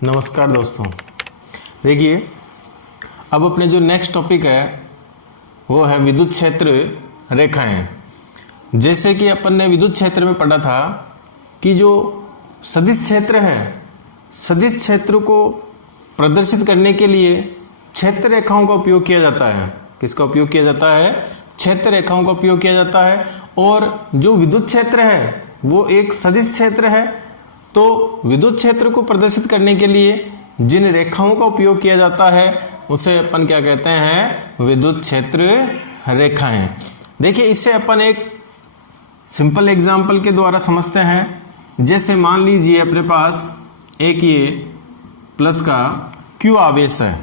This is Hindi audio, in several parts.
नमस्कार दोस्तों। देखिए, अब अपने जो नेक्स्ट टॉपिक है वो है विद्युत क्षेत्र रेखाएं। जैसे कि अपन ने विद्युत क्षेत्र में पढ़ा था कि जो सदिश क्षेत्र है, सदिश क्षेत्र को प्रदर्शित करने के लिए क्षेत्र रेखाओं का उपयोग किया जाता है। किसका उपयोग किया जाता है? क्षेत्र रेखाओं का उपयोग किया जाता है। और जो विद्युत क्षेत्र है वो एक सदिश क्षेत्र है, तो विद्युत क्षेत्र को प्रदर्शित करने के लिए जिन रेखाओं का उपयोग किया जाता है उसे अपन क्या कहते हैं? विद्युत क्षेत्र रेखाएं। देखिए, इससे अपन एक सिंपल एग्जांपल के द्वारा समझते हैं। जैसे मान लीजिए अपने पास एक ये प्लस का क्यू आवेश है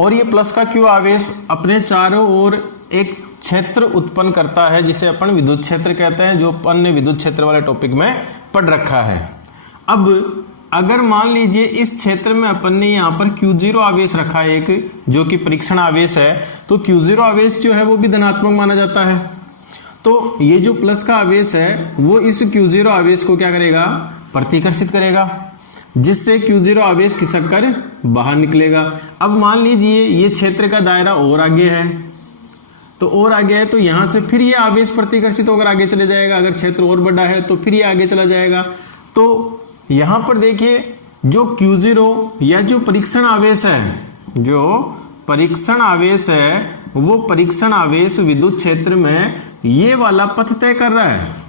और ये प्लस का क्यू आवेश अपने चारों ओर एक क्षेत्र उत्पन्न करता है जिसे अपन विद्युत क्षेत्र कहते हैं, जो अपन ने विद्युत क्षेत्र वाले टॉपिक में पढ़ रखा है। अब अगर मान लीजिए इस क्षेत्र में अपन ने यहाँ पर Q0 आवेश रखा है, एक जो कि परीक्षण आवेश है, तो Q0 आवेश जो है वो भी धनात्मक माना जाता है। तो ये जो प्लस का आवेश है वो इस Q0 आवेश को क्या करेगा? प्रतिकर्षित करेगा, जिससे Q0 आवेश खिसक कर बाहर निकलेगा। अब मान लीजिए ये क्षेत्र का दायरा और आगे है, तो और आगे है तो यहां से फिर ये आवेश प्रतिकर्षित होकर आगे चले जाएगा। अगर क्षेत्र और बड़ा है तो फिर ये आगे चला जाएगा। तो यहां पर देखिए, जो Q0 या जो परीक्षण आवेश है, जो परीक्षण आवेश है, वो परीक्षण आवेश विद्युत क्षेत्र में ये वाला पथ तय कर रहा है।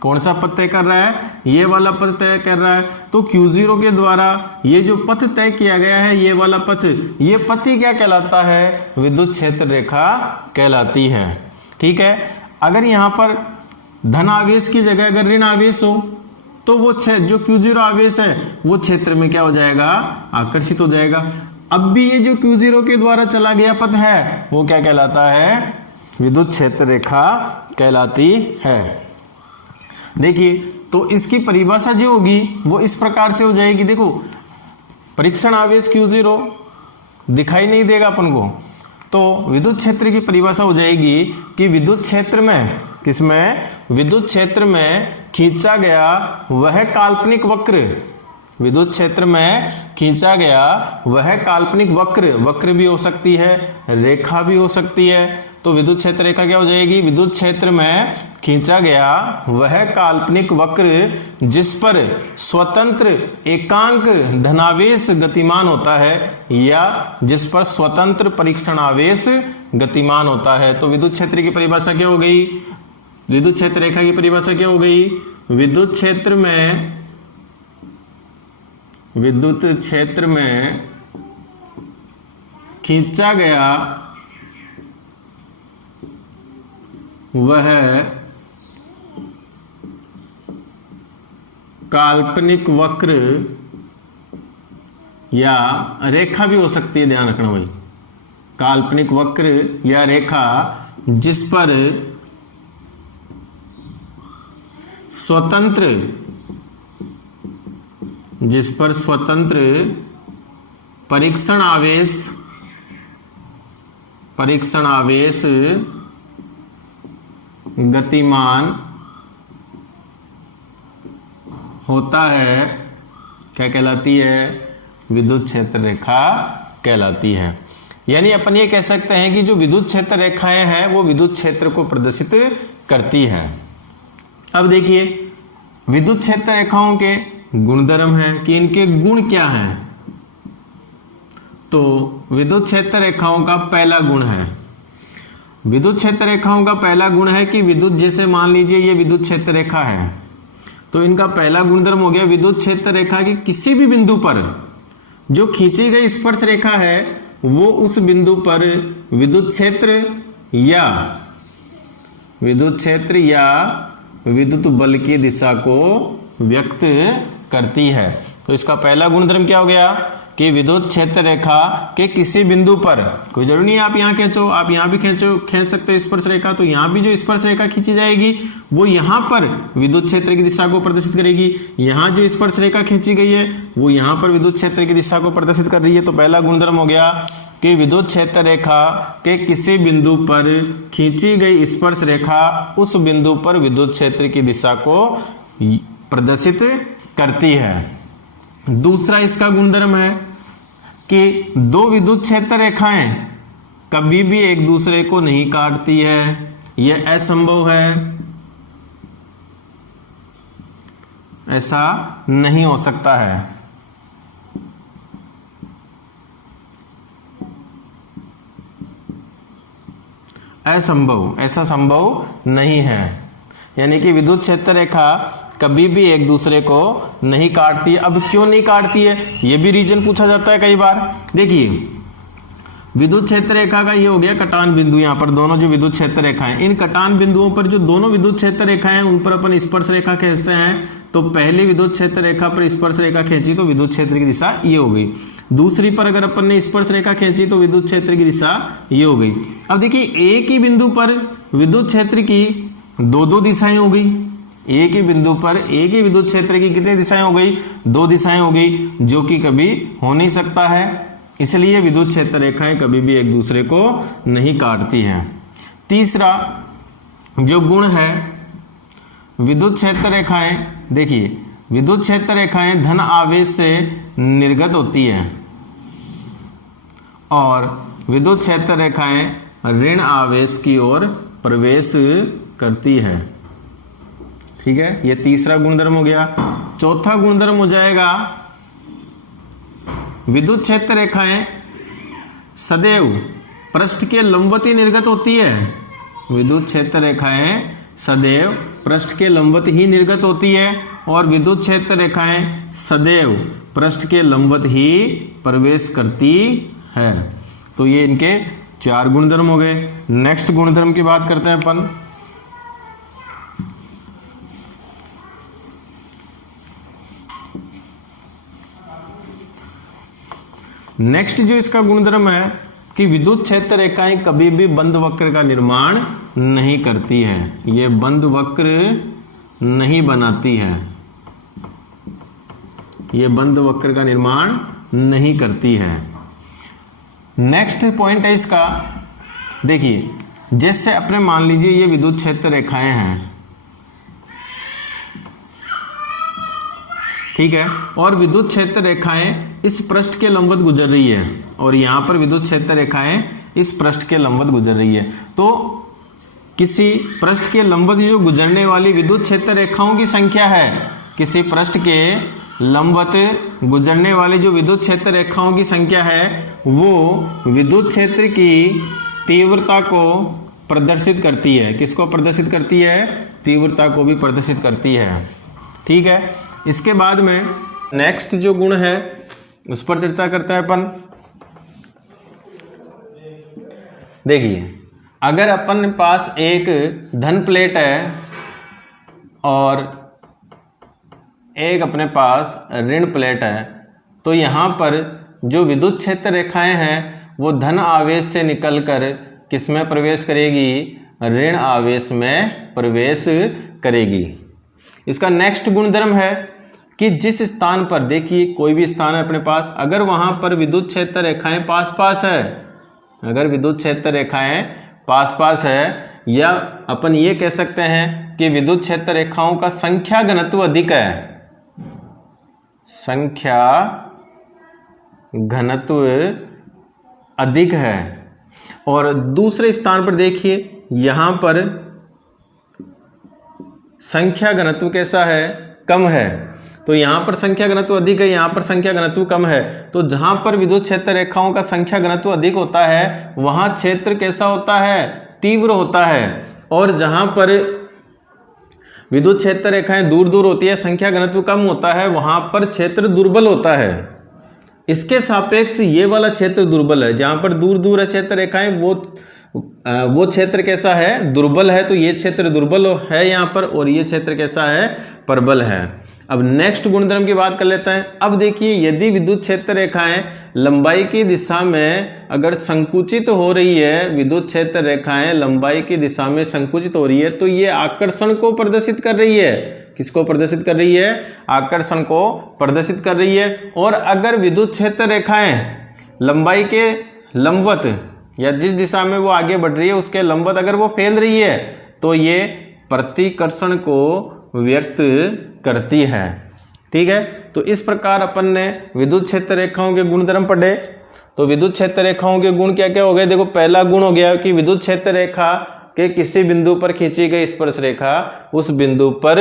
कौन सा पथ तय कर रहा है? ये वाला पथ तय कर रहा है। तो Q0 के द्वारा ये जो पथ तय किया गया है, ये वाला पथ, ये पथ ही क्या कहलाता है? विद्युत क्षेत्र रेखा कहलाती है। ठीक है। अगर यहाँ पर धन आवेश की जगह अगर ऋण आवेश हो तो वो जो Q0 आवेश है वो क्षेत्र में क्या हो जाएगा? आकर्षित हो जाएगा। अब भी ये जो Q0 के द्वारा चला गया पथ है वो क्या कहलाता है? विद्युत क्षेत्र रेखा कहलाती है। देखिए, तो इसकी परिभाषा जो होगी वो इस प्रकार से हो जाएगी। देखो, परीक्षण आवेश Q0 दिखाई नहीं देगा अपन को, तो विद्युत क्षेत्र की परिभाषा हो जाएगी कि विद्युत क्षेत्र में, किसमें? विद्युत क्षेत्र में खींचा गया वह काल्पनिक वक्र, विद्युत क्षेत्र में खींचा गया वह काल्पनिक वक्र, वक्र भी हो सकती है, रेखा भी हो सकती है। तो विद्युत क्षेत्र रेखा क्या हो जाएगी? विद्युत क्षेत्र में खींचा गया वह काल्पनिक वक्र जिस पर स्वतंत्र एकांक धनावेश गतिमान होता है या जिस पर स्वतंत्र परीक्षण आवेश गतिमान होता है। तो विद्युत क्षेत्र की परिभाषा क्या हो गई? विद्युत क्षेत्र रेखा की परिभाषा क्या हो गई? विद्युत क्षेत्र में खींचा गया वह काल्पनिक वक्र या रेखा भी हो सकती है, ध्यान रखना भाई, काल्पनिक वक्र या रेखा जिस पर स्वतंत्र परीक्षण आवेश गतिमान होता है, क्या कहलाती है? विद्युत क्षेत्र रेखा कहलाती है। यानी अपन ये कह सकते हैं कि जो विद्युत क्षेत्र रेखाएं हैं वो विद्युत क्षेत्र को प्रदर्शित करती हैं। अब देखिए, विद्युत क्षेत्र रेखाओं के गुणधर्म हैं कि इनके गुण क्या हैं। तो विद्युत क्षेत्र रेखाओं का पहला गुण है, विद्युत क्षेत्र रेखाओं का पहला गुण है कि विद्युत, जैसे मान लीजिए ये विद्युत क्षेत्र रेखा है, तो इनका पहला गुणधर्म हो गया विद्युत क्षेत्र रेखा की किसी भी बिंदु पर जो खींची गई स्पर्श रेखा है वो उस बिंदु पर विद्युत क्षेत्र या विद्युत बल की दिशा को व्यक्त करती है। तो इसका पहला गुणधर्म क्या हो गया कि विद्युत क्षेत्र रेखा के किसी बिंदु पर, कोई जरूरी नहीं आप यहाँ खींचो, आप यहाँ भी खींच सकते हो स्पर्श रेखा, तो यहाँ भी जो स्पर्श रेखा खींची जाएगी वो यहाँ पर विद्युत क्षेत्र की दिशा को प्रदर्शित करेगी। यहाँ जो स्पर्श रेखा खींची गई है वो यहाँ पर विद्युत क्षेत्र की दिशा को प्रदर्शित कर रही है। तो पहला गुणधर्म हो गया कि विद्युत क्षेत्र रेखा के किसी बिंदु पर खींची गई स्पर्श रेखा उस बिंदु पर विद्युत क्षेत्र की दिशा को प्रदर्शित करती है। दूसरा इसका गुणधर्म है कि दो विद्युत क्षेत्र रेखाएं कभी भी एक दूसरे को नहीं काटती है, यह असंभव है, ऐसा नहीं हो सकता है। असंभव, ऐसा संभव नहीं है। यानी कि विद्युत क्षेत्र रेखा कभी भी एक दूसरे को नहीं काटती है। अब क्यों नहीं काटती है, यह भी रीजन पूछा जाता है कई बार। देखिए, विद्युत क्षेत्र रेखा का ये हो गया कटान बिंदु, यहाँ पर दोनों जो विद्युत क्षेत्र रेखाएं, इन कटान बिंदुओं पर जो दोनों विद्युत क्षेत्र रेखाएं उन पर अपन स्पर्श रेखा खींचते हैं। तो पहली विद्युत क्षेत्र रेखा पर स्पर्श रेखा खींची तो विद्युत क्षेत्र की दिशा ये हो गई। दूसरी पर अगर अपन ने स्पर्श रेखा खींची तो विद्युत क्षेत्र की दिशा ये हो गई। अब देखिए, एक ही बिंदु पर विद्युत क्षेत्र की दो दिशाएं हो गई। एक ही बिंदु पर एक ही विद्युत क्षेत्र की कितनी दिशाएं हो गई, दो दिशाएं हो गई, जो कि कभी हो नहीं सकता है। इसलिए विद्युत क्षेत्र रेखाएं कभी भी एक दूसरे को नहीं काटती हैं। तीसरा जो गुण है विद्युत क्षेत्र रेखाएं, देखिए विद्युत क्षेत्र रेखाएं धन आवेश से निर्गत होती है और विद्युत क्षेत्र रेखाएं ऋण आवेश की ओर प्रवेश करती है। ठीक है, यह तीसरा गुणधर्म हो गया। चौथा गुणधर्म हो जाएगा विद्युत क्षेत्र रेखाएं सदैव पृष्ठ के लंबवत ही निर्गत होती है। विद्युत क्षेत्र रेखाएं सदैव पृष्ठ के लंबवत ही निर्गत होती है और विद्युत क्षेत्र रेखाएं सदैव पृष्ठ के लंबवत ही प्रवेश करती है। तो ये इनके 4 गुणधर्म हो गए। नेक्स्ट गुणधर्म की बात करते हैं अपन। नेक्स्ट जो इसका गुणधर्म है कि विद्युत क्षेत्र रेखाएं कभी भी बंद वक्र का निर्माण नहीं करती है। ये बंद वक्र नहीं बनाती है, ये बंद वक्र का निर्माण नहीं करती है। नेक्स्ट पॉइंट है इसका, देखिए जैसे अपने मान लीजिए ये विद्युत क्षेत्र रेखाएं हैं, ठीक है, और विद्युत क्षेत्र रेखाएं इस पृष्ठ के लंबवत गुजर रही है और यहां पर विद्युत क्षेत्र रेखाएं इस पृष्ठ के लंबवत गुजर रही है। तो किसी पृष्ठ के लंबवत जो गुजरने वाली विद्युत क्षेत्र रेखाओं की संख्या है, किसी पृष्ठ के लंबवत गुजरने वाली जो विद्युत क्षेत्र रेखाओं की संख्या है वो विद्युत क्षेत्र की तीव्रता को प्रदर्शित करती है। किसको प्रदर्शित करती है? तीव्रता को भी प्रदर्शित करती है। ठीक है, इसके बाद में नेक्स्ट जो गुण है उस पर चर्चा करता है अपन। देखिए, अगर अपन पास एक धन प्लेट है और एक अपने पास ऋण प्लेट है, तो यहाँ पर जो विद्युत क्षेत्र रेखाएं हैं वो धन आवेश से निकलकर किस में प्रवेश करेगी? ऋण आवेश में प्रवेश करेगी। इसका नेक्स्ट गुणधर्म है कि जिस स्थान पर, देखिए कोई भी स्थान है अपने पास, अगर वहां पर विद्युत क्षेत्र रेखाएं पास पास है, अगर विद्युत क्षेत्र रेखाएं पास पास है, या अपन ये कह सकते हैं कि विद्युत क्षेत्र रेखाओं का संख्या घनत्व अधिक है, संख्या घनत्व अधिक है, और दूसरे स्थान पर देखिए यहां पर संख्या घनत्व कैसा है? कम है। तो यहां पर संख्या घनत्व अधिक है, यहां पर संख्या घनत्व कम है। तो जहां पर विद्युत क्षेत्र रेखाओं का संख्या घनत्व अधिक होता है वहां क्षेत्र कैसा होता है? तीव्र होता है। और जहां पर विद्युत क्षेत्र रेखाएं दूर दूर होती है, संख्या घनत्व कम होता है, वहां पर क्षेत्र दुर्बल होता है। इसके सापेक्ष ये वाला क्षेत्र दुर्बल है। जहां पर दूर दूर है क्षेत्र रेखाएं वो क्षेत्र कैसा है? दुर्बल है। तो ये क्षेत्र दुर्बल है यहाँ पर, और ये क्षेत्र कैसा है? प्रबल है। अब नेक्स्ट गुणधर्म की बात कर लेते हैं। अब देखिए, यदि विद्युत क्षेत्र रेखाएं लंबाई की दिशा में अगर संकुचित हो रही है, विद्युत क्षेत्र रेखाएं लंबाई की दिशा में संकुचित हो रही है, तो ये आकर्षण को प्रदर्शित कर रही है। किसको प्रदर्शित कर रही है? आकर्षण को प्रदर्शित कर रही है। और अगर विद्युत क्षेत्र रेखाएं लंबाई के लंबवत या जिस दिशा में वो आगे बढ़ रही है उसके लंबवत अगर वो फैल रही है, तो ये प्रतिकर्षण को व्यक्त करती है। ठीक है। तो इस प्रकार अपन ने विद्युत क्षेत्र रेखाओं के गुणधर्म पढ़े। तो विद्युत क्षेत्र रेखाओं के गुण क्या क्या हो गए? देखो, पहला गुण हो गया कि विद्युत क्षेत्र रेखा के किसी बिंदु पर खींची गई स्पर्श रेखा उस बिंदु पर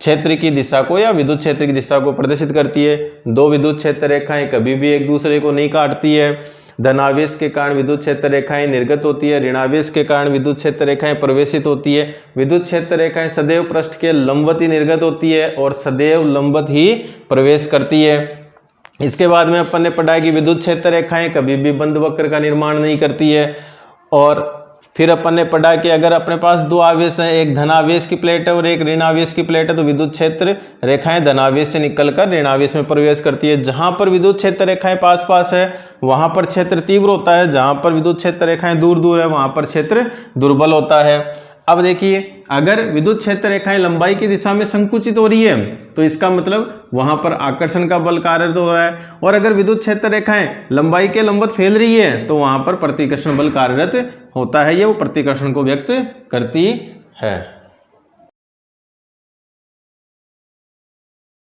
क्षेत्र की दिशा को या विद्युत क्षेत्र की दिशा को प्रदर्शित करती है। दो विद्युत क्षेत्र रेखाएं कभी भी एक दूसरे को नहीं काटती है। धनावेश के कारण विद्युत क्षेत्र रेखाएं निर्गत होती है, ऋणावेश के कारण विद्युत क्षेत्र रेखाएं प्रवेशित होती है। विद्युत क्षेत्र रेखाएं सदैव पृष्ठ के लंबवत ही निर्गत होती है और सदैव लंबवत ही प्रवेश करती है। इसके बाद में अपन ने पढ़ा है कि विद्युत क्षेत्र रेखाएं कभी भी बंद वक्र का निर्माण नहीं करती है। और फिर अपन ने पढ़ा कि अगर अपने पास दो आवेश हैं, एक धनावेश की प्लेट है और एक ऋणावेश की प्लेट है, तो विद्युत क्षेत्र रेखाएं धनावेश से निकलकर ऋणावेश में प्रवेश करती है। जहां पर विद्युत क्षेत्र रेखाएं पास पास है वहां पर क्षेत्र तीव्र होता है, जहां पर विद्युत क्षेत्र रेखाएं दूर दूर है वहां पर क्षेत्र दुर्बल होता है। अब देखिए, अगर विद्युत क्षेत्र रेखाएं लंबाई की दिशा में संकुचित हो रही है तो इसका मतलब वहां पर आकर्षण का बल कार्यरत हो रहा है, और अगर विद्युत क्षेत्र रेखाएं लंबाई के लंबवत फैल रही है तो वहां पर प्रतिकर्षण बल कार्यरत होता है। ये वो प्रतिकर्षण को व्यक्त करती है।